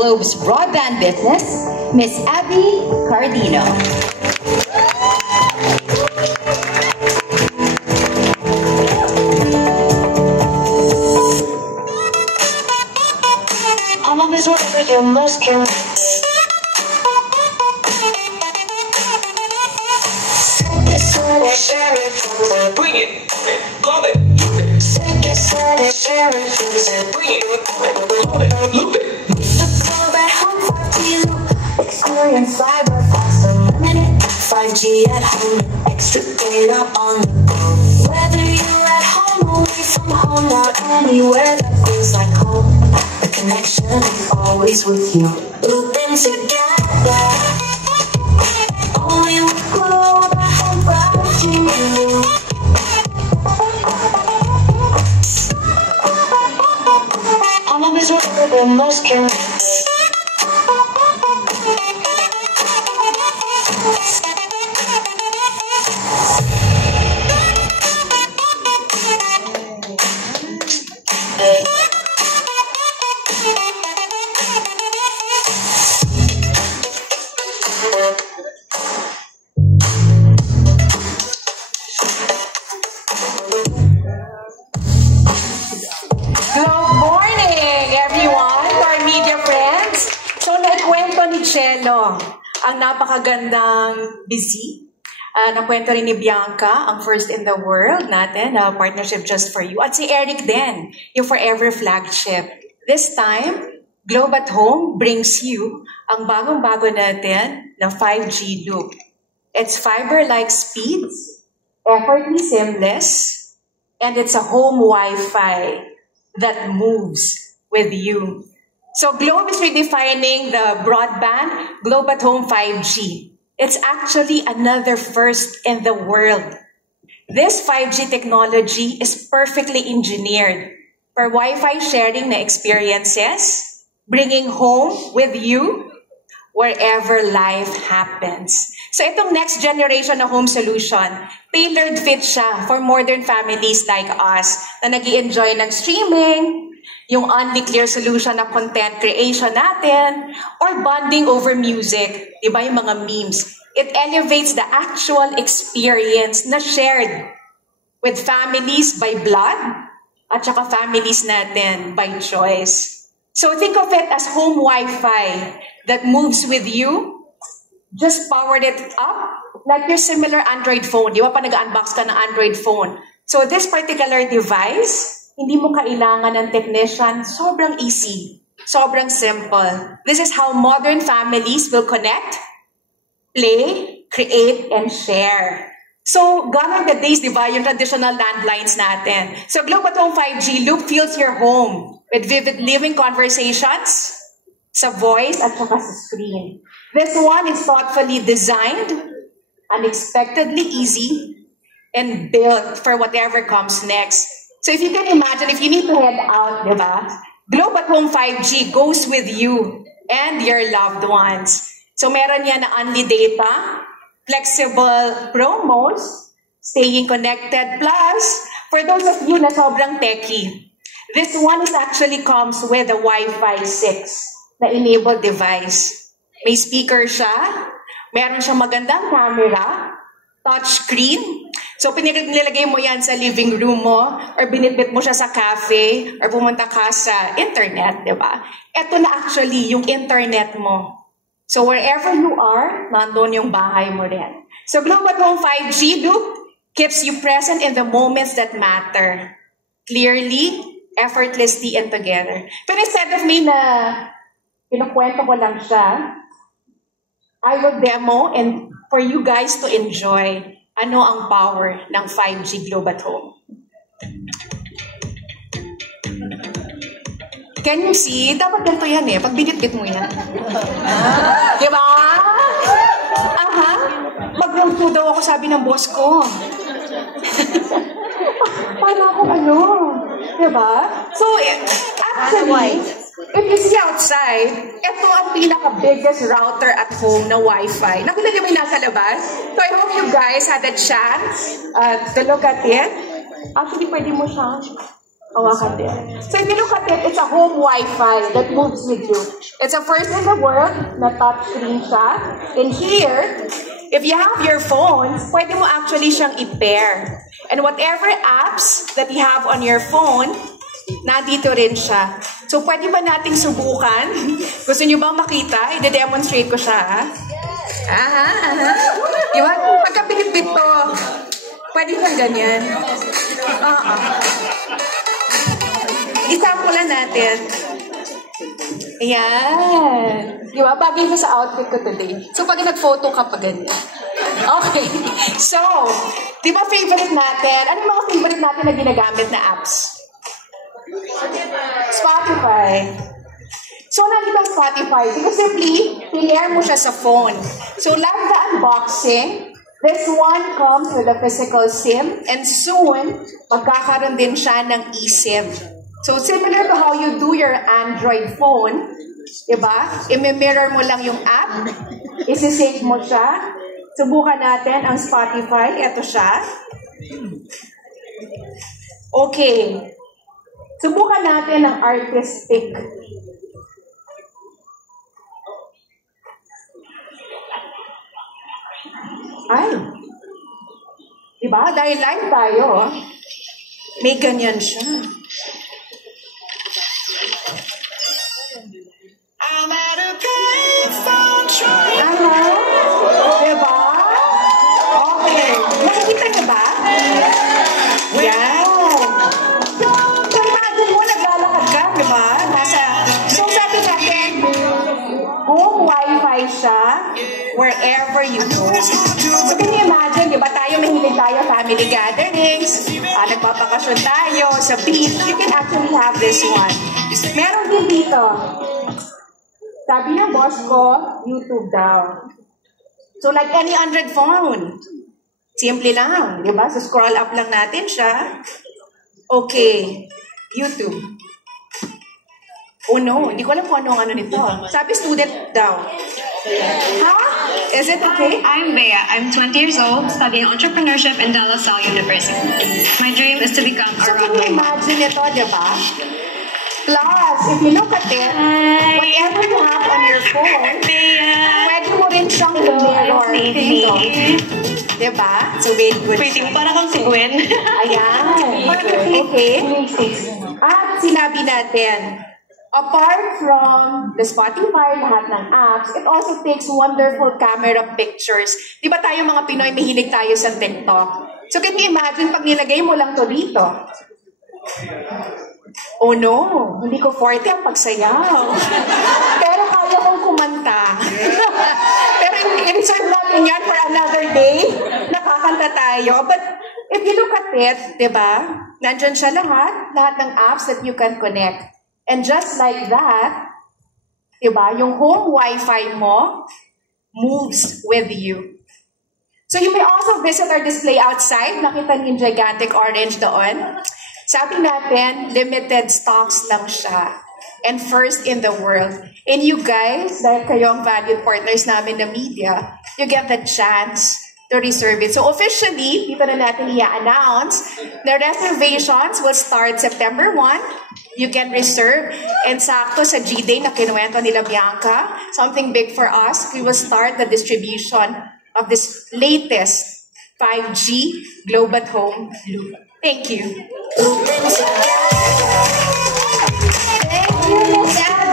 Globe's broadband business, Miss Abby Cardino. I'm always wondering your muscular. Bring it, love it. Bring it, love it, loop it. Experience cyber fast, unlimited 5G at home, extra data on the go. Whether you're at home, away from home, or anywhere that feels like home, the connection is always with you. Looping together, only with Globe at home 5G. I'm always wondering the most connected. Ang napakagandang busy. Nakwento rin ni Bianca, ang first in the world natin, partnership just for you. At si Eric din, yung Forever flagship. This time, Globe at Home brings you ang bagong-bago natin na 5G loop. It's fiber-like speeds, effortlessly seamless, and it's a home Wi-Fi that moves with you. So Globe is redefining the broadband Globe at Home 5G. It's actually another first in the world. This 5G technology is perfectly engineered for Wi-Fi sharing na experiences, bringing home with you wherever life happens. So itong next generation na home solution, tailored fit siya for modern families like us na nag-i-enjoy ng streaming, yung only-clear solution na content creation natin, or bonding over music, diba yung mga memes. It elevates the actual experience na shared with families by blood at saka families natin by choice. So think of it as home Wi-Fi that moves with you. Just powered it up like your similar Android phone. Di ba pa nag-unbox ka ng Android phone? So this particular device, hindi mo kailangan ng technician, sobrang easy, sobrang simple. This is how modern families will connect, play, create, and share. So, gone are the days, di ba, yung traditional landlines natin. So, Globe at Home 5G Loop fills your home with vivid living conversations sa voice at saka sa screen. This one is thoughtfully designed, unexpectedly easy, and built for whatever comes next. So if you can imagine, if you need to head out, diba? Globe at Home 5G goes with you and your loved ones. So meron yan na only data, flexible promos, staying connected, plus for those of you na sobrang techie, this one is actually comes with a Wi-Fi 6 na enabled device. May speaker siya, meron siyang magandang camera, touchscreen. So, pinilagay mo yan sa living room mo, or binitbit mo siya sa cafe, or pumunta ka sa internet, di ba? Ito na actually yung internet mo. So, wherever you are, nandun yung bahay mo rin. So, Globe at Home 5G Loop keeps you present in the moments that matter. Clearly, effortlessly, and together. Pero instead of me na pinukwento ko lang siya, I will demo and for you guys to enjoy ano ang power ng 5G Globe at Home. Can you see? Dapat ganito yan eh. Pag binitbit mo yan. Diba? Aha. Mag-road to daw ako, sabi ng boss ko. Para ako ano. Diba? So, actually, if you see outside, ito ang pinaka-biggest router at home na Wi-Fi. Nakita niyo ba yung nasa labas? So I hope you guys had a chance to look at it. Actually, pwede mo siyang Hawakan din. So if you look at it, it's a home Wi-Fi that moves with you. It's a first in the world na touchscreen siya. And here, if you have your phones, pwede mo actually siyang i-pair. And whatever apps that you have on your phone, nandito rin siya. So pwede ba nating subukan? Gusto niyo bang makita? I-demonstrate ko siya, ha? Aha. Diba? Pagka-pinipit to, pwede kang ganyan. Isampulan natin. Ayan. Di ba? Bagay ko sa outfit ko today. So, pag nag-photo ka pa ganyan. Okay. So, di ba favorite natin? Ano yung mga favorite natin na ginagamit na apps? Spotify. So, nandito ang Spotify. Because simply, pinare mo siya sa phone. So, like the unboxing, this one comes with a physical SIM, and soon, magkakaroon din siya ng eSIM. So, similar to how you do your Android phone, diba? I-mirror mo lang yung app, isi-sync mo siya. Subukan natin ang Spotify. Ito siya. Okay. Subukan natin ang artistic. Ay. Diba? Dahil live tayo, may ganyan siya. Diba? Okay. Nakikita niyo ba? Yan. So, imagine mo, naglalakad ka, diba? So, sabi natin, home Wi-Fi siya wherever you go. So, can you imagine, diba tayo, mahilig tayo, family gatherings, nagpapakasyon tayo sa beach, you can actually have this one. Meron din dito. Sabi ng boss ko, YouTube daw. So, like any Android phone. Simple lang, di ba? So, scroll up lang natin siya. Okay. YouTube. Oh no, hindi ko alam kung ano nito. Sabi student daw. Huh? Is it okay? I'm Bea. I'm 20 years old, studying entrepreneurship in De La Salle University. My dream is to become a So, rock can you imagine ito, di ba? Plus, if you look at it, whatever you have on your phone, pwede mo rin siyang i-mirror dito. Diba? So, very good. Waiting, para kang si Gwen. Ayan. Okay. At sinabi natin, apart from the Spotify, lahat ng apps, it also takes wonderful camera pictures. Di ba tayo mga Pinoy, mahilig tayo sa TikTok? So, can you imagine pag nilagay mo lang to dito? Oh no, hindi ko forte ang pagsayaw. Pero kaya kong kumanta. Pero i-reserve natin yan for another day. Nakakanta tayo. But if you look at it, diba? Nandyan siya lahat ng apps that you can connect. And just like that, diba? Yung home Wi-Fi mo moves with you. So you may also visit our display outside. Nakita niyo yung gigantic orange doon. Sabi natin, limited stocks lang siya. And first in the world. And you guys, dahil kayo ang valued partners namin na media, you get the chance to reserve it. So officially, dito na natin i-announce, the reservations will start September 1. You can reserve. And sakto sa G-Day na kinuwento nila Bianca, something big for us, we will start the distribution of this latest 5G Globe at Home Loop. Thank you.